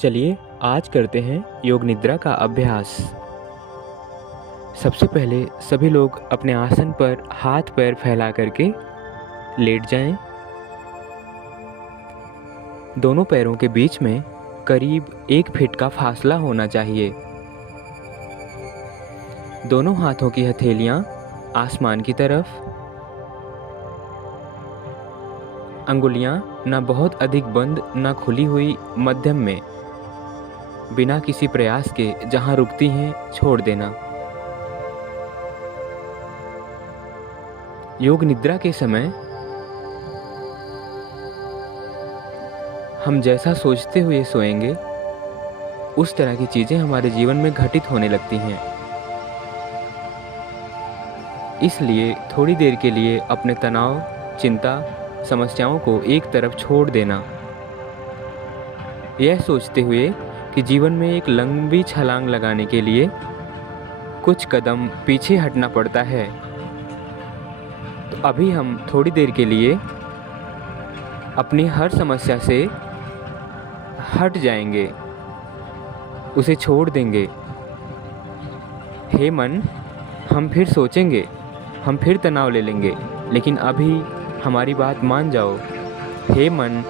चलिए आज करते हैं योग निद्रा का अभ्यास। सबसे पहले सभी लोग अपने आसन पर हाथ पैर फैला करके लेट जाएं। दोनों पैरों के बीच में करीब 1 फीट का फासला होना चाहिए। दोनों हाथों की हथेलियां आसमान की तरफ, अंगुलियां ना बहुत अधिक बंद ना खुली हुई, मध्यम में। बिना किसी प्रयास के जहां रुकती हैं छोड़ देना। योग निद्रा के समय हम जैसा सोचते हुए सोएंगे उस तरह की चीज़ें हमारे जीवन में घटित होने लगती हैं। इसलिए थोड़ी देर के लिए अपने तनाव, चिंता, समस्याओं को एक तरफ छोड़ देना, यह सोचते हुए कि जीवन में एक लंबी छलांग लगाने के लिए कुछ कदम पीछे हटना पड़ता है। तो अभी हम थोड़ी देर के लिए अपनी हर समस्या से हट जाएंगे, उसे छोड़ देंगे। हे मन, हम फिर सोचेंगे, हम फिर तनाव ले लेंगे, लेकिन अभी हमारी बात मान जाओ। हे मन,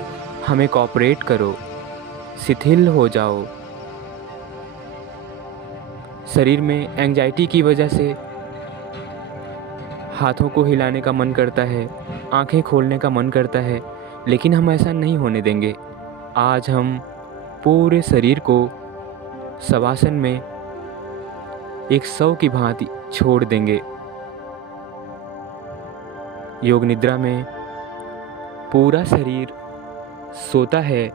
हमें कोऑपरेट करो, शिथिल हो जाओ। शरीर में एंजाइटी की वजह से हाथों को हिलाने का मन करता है, आंखें खोलने का मन करता है, लेकिन हम ऐसा नहीं होने देंगे। आज हम पूरे शरीर को शवासन में एक शव की भांति छोड़ देंगे। योग निद्रा में पूरा शरीर सोता है,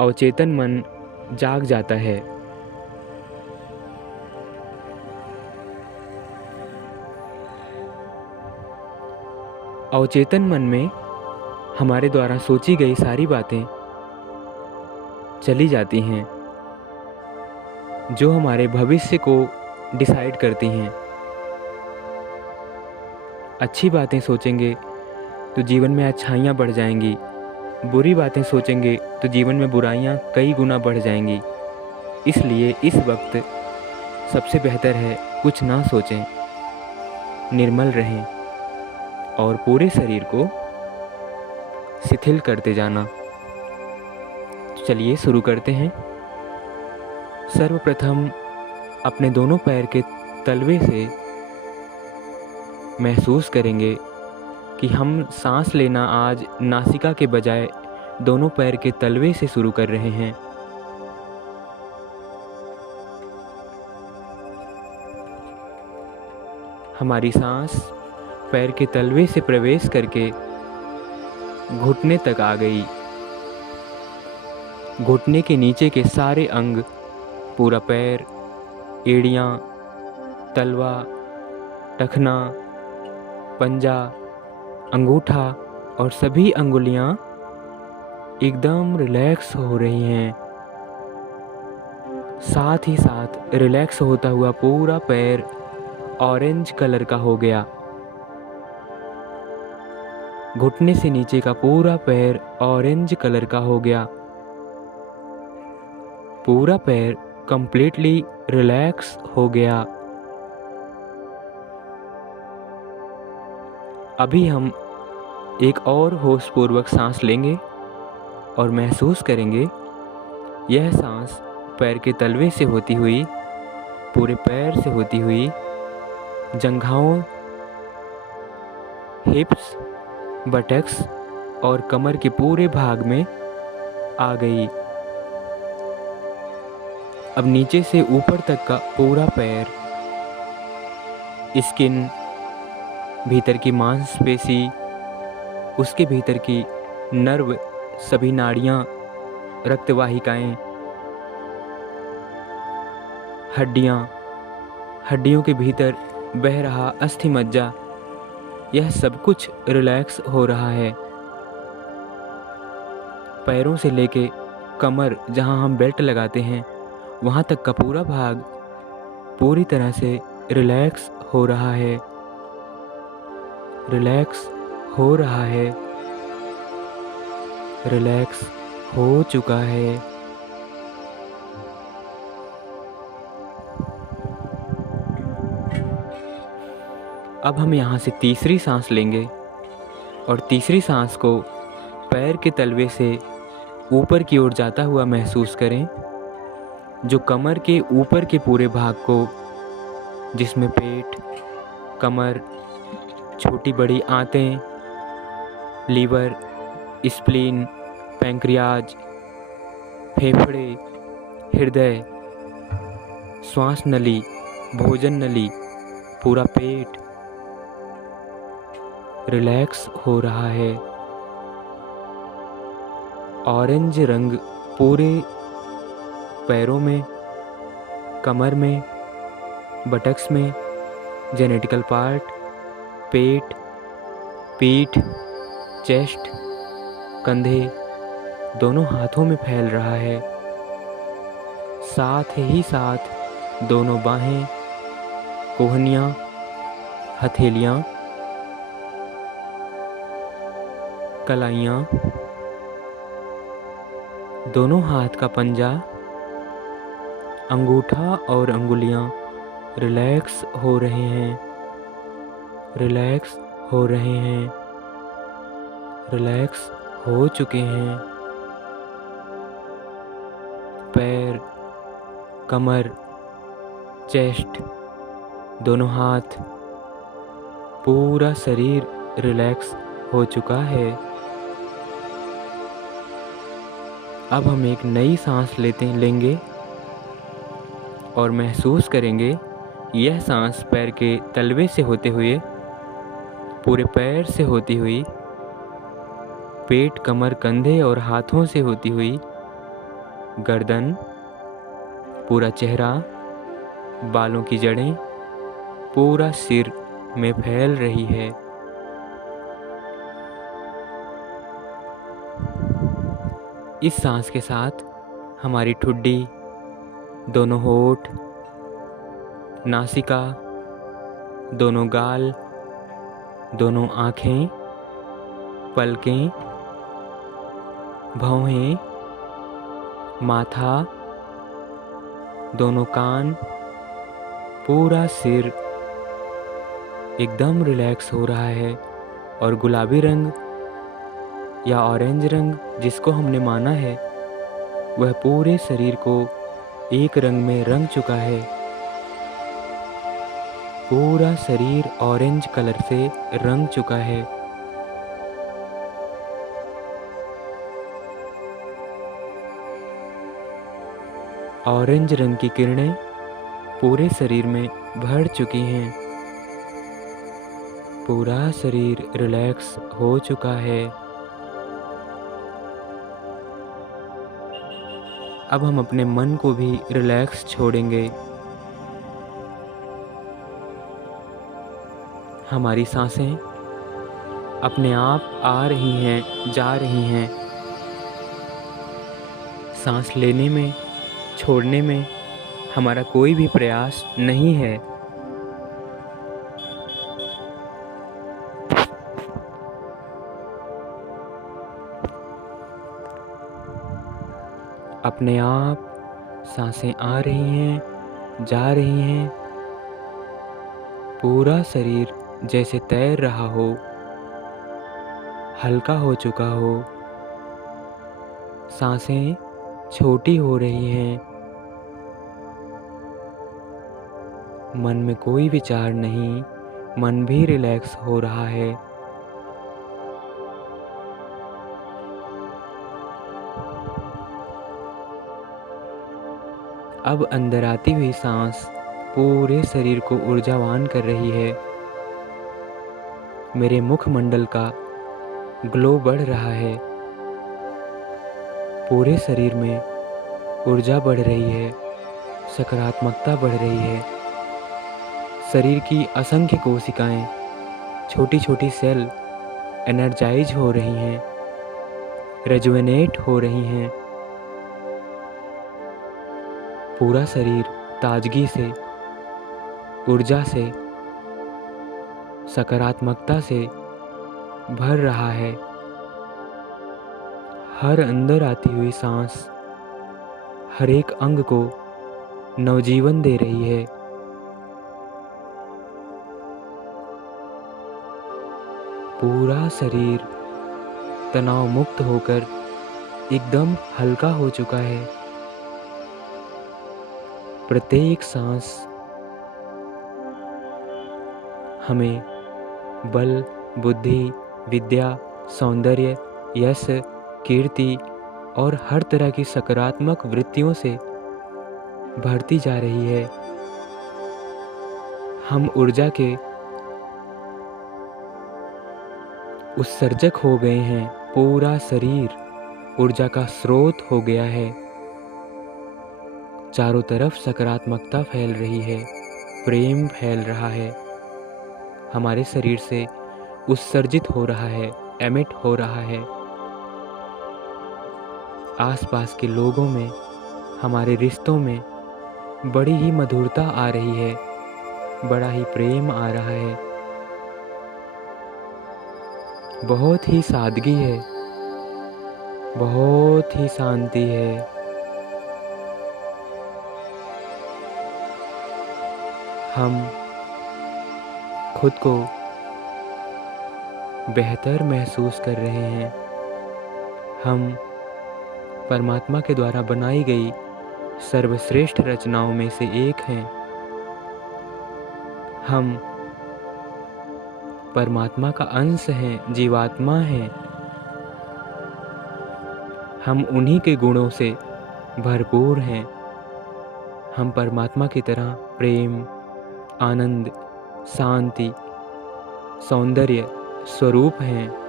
अवचेतन मन जाग जाता है। अवचेतन मन में हमारे द्वारा सोची गई सारी बातें चली जाती हैं, जो हमारे भविष्य को डिसाइड करती हैं। अच्छी बातें सोचेंगे तो जीवन में अच्छाइयाँ बढ़ जाएंगी, बुरी बातें सोचेंगे तो जीवन में बुराइयाँ कई गुना बढ़ जाएंगी। इसलिए इस वक्त सबसे बेहतर है कुछ ना सोचें, निर्मल रहें और पूरे शरीर को शिथिल करते जाना। चलिए शुरू करते हैं। सर्वप्रथम अपने दोनों पैर के तलवे से महसूस करेंगे कि हम सांस लेना आज नासिका के बजाय दोनों पैर के तलवे से शुरू कर रहे हैं। हमारी सांस पैर के तलवे से प्रवेश करके घुटने तक आ गई। घुटने के नीचे के सारे अंग, पूरा पैर, एड़ियाँ, तलवा, टखना, पंजा, अंगूठा और सभी अंगुलियां एकदम रिलैक्स हो रही हैं। साथ ही साथ रिलैक्स होता हुआ पूरा पैर ऑरेंज कलर का हो गया। घुटने से नीचे का पूरा पैर ऑरेंज कलर का हो गया। पूरा पैर कंप्लीटली रिलैक्स हो गया। अभी हम एक और होशपूर्वक सांस लेंगे और महसूस करेंगे यह सांस पैर के तलवे से होती हुई, पूरे पैर से होती हुई जंघाओं, हिप्स, बटक्स और कमर के पूरे भाग में आ गई। अब नीचे से ऊपर तक का पूरा पैर, स्किन, भीतर की मांसपेशी, उसके भीतर की नर्व, सभी नाड़ियाँ, रक्तवाहिकाएं, हड्डियाँ, हड्डियों के भीतर बह रहा अस्थि मज्जा, यह सब कुछ रिलैक्स हो रहा है। पैरों से लेके कमर, जहाँ हम बेल्ट लगाते हैं, वहाँ तक का पूरा भाग पूरी तरह से रिलैक्स हो रहा है, रिलैक्स हो रहा है, रिलैक्स हो चुका है। अब हम यहाँ से तीसरी सांस लेंगे और तीसरी सांस को पैर के तलवे से ऊपर की ओर जाता हुआ महसूस करें, जो कमर के ऊपर के पूरे भाग को, जिसमें पेट, कमर, छोटी बड़ी आंतें, लीवर, स्प्लीन, पैंक्रियाज, फेफड़े, हृदय, श्वास नली, भोजन नली, पूरा पेट रिलैक्स हो रहा है। ऑरेंज रंग पूरे पैरों में, कमर में, बटक्स में, जेनेटिकल पार्ट, पेट, पीठ, चेस्ट, कंधे, दोनों हाथों में फैल रहा है। साथ ही साथ दोनों बाहें, कोहनियाँ, हथेलियाँ, कलाइयाँ, दोनों हाथ का पंजा, अंगूठा और अंगुलियाँ रिलैक्स हो रहे हैं, रिलैक्स हो रहे हैं, रिलैक्स हो चुके हैं। पैर, कमर, चेस्ट, दोनों हाथ, पूरा शरीर रिलैक्स हो चुका है। अब हम एक नई सांस लेंगे और महसूस करेंगे यह सांस पैर के तलवे से होते हुए, पूरे पैर से होती हुई, पेट, कमर, कंधे और हाथों से होती हुई, गर्दन, पूरा चेहरा, बालों की जड़ें, पूरा सिर में फैल रही है। इस सांस के साथ हमारी ठुड्डी, दोनों होंठ, नासिका, दोनों गाल, दोनों आँखें, पलकें, भौहें, माथा, दोनों कान, पूरा सिर एकदम रिलैक्स हो रहा है और गुलाबी रंग या ऑरेंज रंग जिसको हमने माना है, वह पूरे शरीर को एक रंग में रंग चुका है। पूरा शरीर ऑरेंज कलर से रंग चुका है। ऑरेंज रंग की किरणें पूरे शरीर में भर चुकी हैं। पूरा शरीर रिलैक्स हो चुका है। अब हम अपने मन को भी रिलैक्स छोड़ेंगे। हमारी सांसें अपने आप आ रही हैं, जा रही हैं। सांस लेने में, छोड़ने में हमारा कोई भी प्रयास नहीं है। अपने आप सांसें आ रही हैं, जा रही हैं। पूरा शरीर जैसे तैर रहा हो, हल्का हो चुका हो। सांसें छोटी हो रही हैं। मन में कोई विचार नहीं, मन भी रिलैक्स हो रहा है। अब अंदर आती हुई सांस पूरे शरीर को ऊर्जावान कर रही है। मेरे मुखमंडल का ग्लो बढ़ रहा है। पूरे शरीर में ऊर्जा बढ़ रही है, सकारात्मकता बढ़ रही है। शरीर की असंख्य कोशिकाएं, छोटी छोटी सेल एनर्जाइज हो रही हैं, रेजुवेनेट हो रही हैं। पूरा शरीर ताजगी से, ऊर्जा से, सकारात्मकता से भर रहा है। हर अंदर आती हुई सांस हर एक अंग को नवजीवन दे रही है। पूरा शरीर तनाव मुक्त होकर एकदम हल्का हो चुका है। प्रत्येक सांस हमें बल, बुद्धि, विद्या, सौंदर्य, यश, कीर्ति और हर तरह की सकारात्मक वृत्तियों से भरती जा रही है। हम ऊर्जा के उत्सर्जक हो गए हैं। पूरा शरीर ऊर्जा का स्रोत हो गया है। चारों तरफ सकारात्मकता फैल रही है, प्रेम फैल रहा है, हमारे शरीर से उत्सर्जित हो रहा है, एमिट हो रहा है। आसपास के लोगों में, हमारे रिश्तों में बड़ी ही मधुरता आ रही है, बड़ा ही प्रेम आ रहा है। बहुत ही सादगी है, बहुत ही शांति है। हम खुद को बेहतर महसूस कर रहे हैं। हम परमात्मा के द्वारा बनाई गई सर्वश्रेष्ठ रचनाओं में से एक हैं। हम परमात्मा का अंश हैं, जीवात्मा हैं। हम उन्हीं के गुणों से भरपूर हैं। हम परमात्मा की तरह प्रेम, आनंद, शांति, सौंदर्य स्वरूप हैं।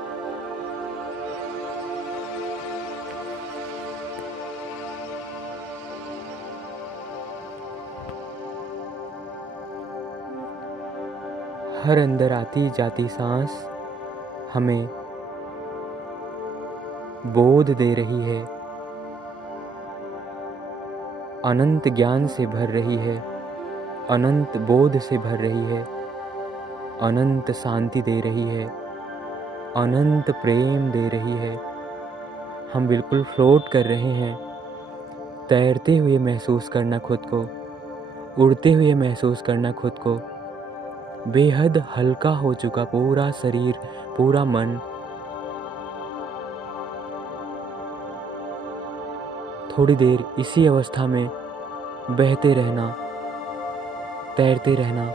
हर अंदर आती जाती सांस हमें बोध दे रही है, अनंत ज्ञान से भर रही है, अनंत बोध से भर रही है, अनंत शांति दे रही है, अनंत प्रेम दे रही है। हम बिल्कुल फ्लोट कर रहे हैं। तैरते हुए महसूस करना खुद को, उड़ते हुए महसूस करना खुद को। बेहद हल्का हो चुका पूरा शरीर, पूरा मन। थोड़ी देर इसी अवस्था में बहते रहना, तैरते रहना,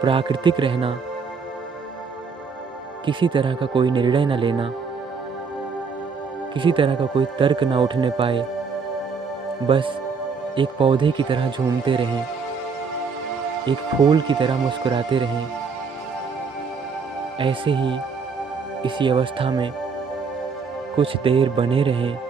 प्राकृतिक रहना, किसी तरह का कोई निर्णय न लेना, किसी तरह का कोई तर्क ना उठने पाए। बस एक पौधे की तरह झूमते रहें, एक फूल की तरह मुस्कुराते रहें। ऐसे ही इसी अवस्था में कुछ देर बने रहें।